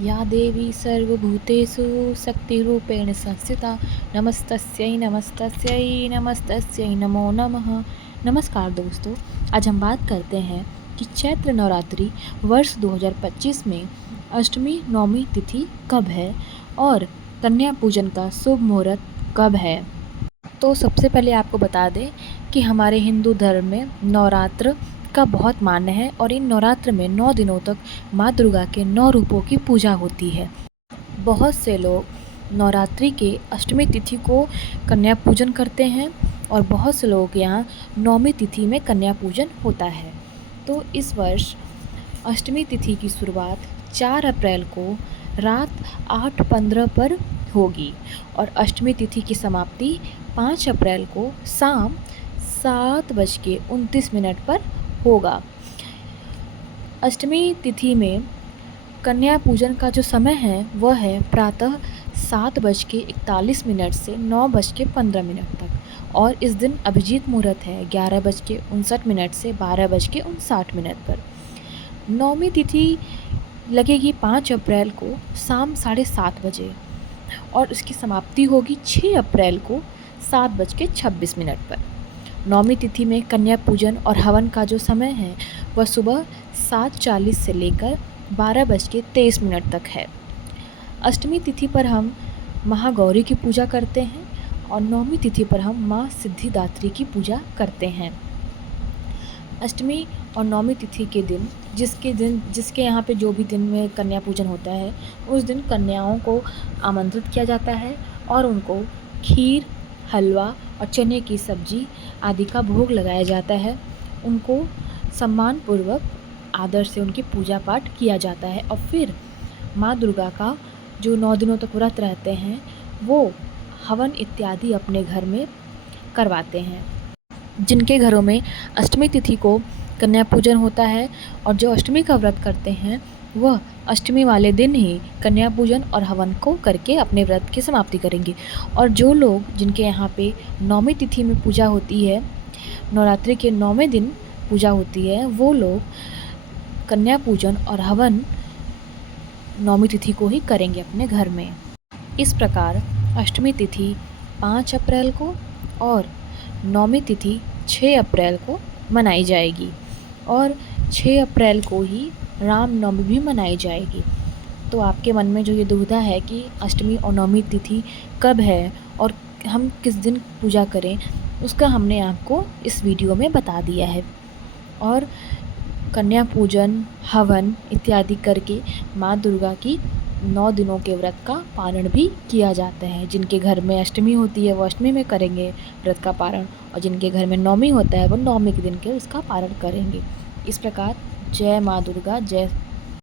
या देवी सर्वभूतेषु शक्तिरूपेण संस्थिता नमस्तस्यै नमस्तस्यै नमस्तस्यै नमो नमः। नमस्कार दोस्तों, आज हम बात करते हैं कि चैत्र नवरात्रि वर्ष 2025 में अष्टमी नवमी तिथि कब है और कन्या पूजन का शुभ मुहूर्त कब है। तो सबसे पहले आपको बता दें कि हमारे हिंदू धर्म में नवरात्र का बहुत मान्य है और इन नवरात्र में 9 दिनों तक माँ दुर्गा के 9 रूपों की पूजा होती है। बहुत से लोग नवरात्रि के अष्टमी तिथि को कन्या पूजन करते हैं और बहुत से लोगों के यहाँ नवमी तिथि में कन्या पूजन होता है। तो इस वर्ष अष्टमी तिथि की शुरुआत 4 अप्रैल को रात 8:15 पर होगी और अष्टमी तिथि की समाप्ति 5 अप्रैल को शाम 7:29 पर होगा। अष्टमी तिथि में कन्या पूजन का जो समय है वह है प्रातः 7:41 से 9:15 तक और इस दिन अभिजीत मुहूर्त है 11:59 से 12:59 पर। नवमी तिथि लगेगी 5 अप्रैल को शाम 7:30 बजे और इसकी समाप्ति होगी 6 अप्रैल को 7:26 पर। नवमी तिथि में कन्या पूजन और हवन का जो समय है वह सुबह 7:40 से लेकर 12:23 तक है। अष्टमी तिथि पर हम महागौरी की पूजा करते हैं और नवमी तिथि पर हम माँ सिद्धिदात्री की पूजा करते हैं। अष्टमी और नवमी तिथि के दिन जिसके यहाँ पे जो भी दिन में कन्या पूजन होता है उस दिन कन्याओं को आमंत्रित किया जाता है और उनको खीर, हलवा और चने की सब्जी आदि का भोग लगाया जाता है। उनको सम्मानपूर्वक आदर से उनकी पूजा पाठ किया जाता है और फिर माँ दुर्गा का जो 9 दिनों तक व्रत रहते हैं वो हवन इत्यादि अपने घर में करवाते हैं। जिनके घरों में अष्टमी तिथि को कन्या पूजन होता है और जो अष्टमी का व्रत करते हैं वह अष्टमी वाले दिन ही कन्या पूजन और हवन को करके अपने व्रत की समाप्ति करेंगे। और जो लोग जिनके यहाँ पे नवमी तिथि में पूजा होती है, नवरात्रि के 9वें दिन पूजा होती है, वो लोग कन्या पूजन और हवन नवमी तिथि को ही करेंगे अपने घर में। इस प्रकार अष्टमी तिथि 5 अप्रैल को और नवमी तिथि 6 अप्रैल को मनाई जाएगी और 6 अप्रैल को ही रामनवमी भी मनाई जाएगी। तो आपके मन में जो ये दुविधा है कि अष्टमी और नवमी तिथि कब है और हम किस दिन पूजा करें, उसका हमने आपको इस वीडियो में बता दिया है। और कन्या पूजन, हवन इत्यादि करके माँ दुर्गा की 9 दिनों के व्रत का पारण भी किया जाता है। जिनके घर में अष्टमी होती है वो अष्टमी में करेंगे व्रत का पारण और जिनके घर में नवमी होता है वो नवमी के दिन के उसका पारण करेंगे। इस प्रकार जय माँ दुर्गा, जय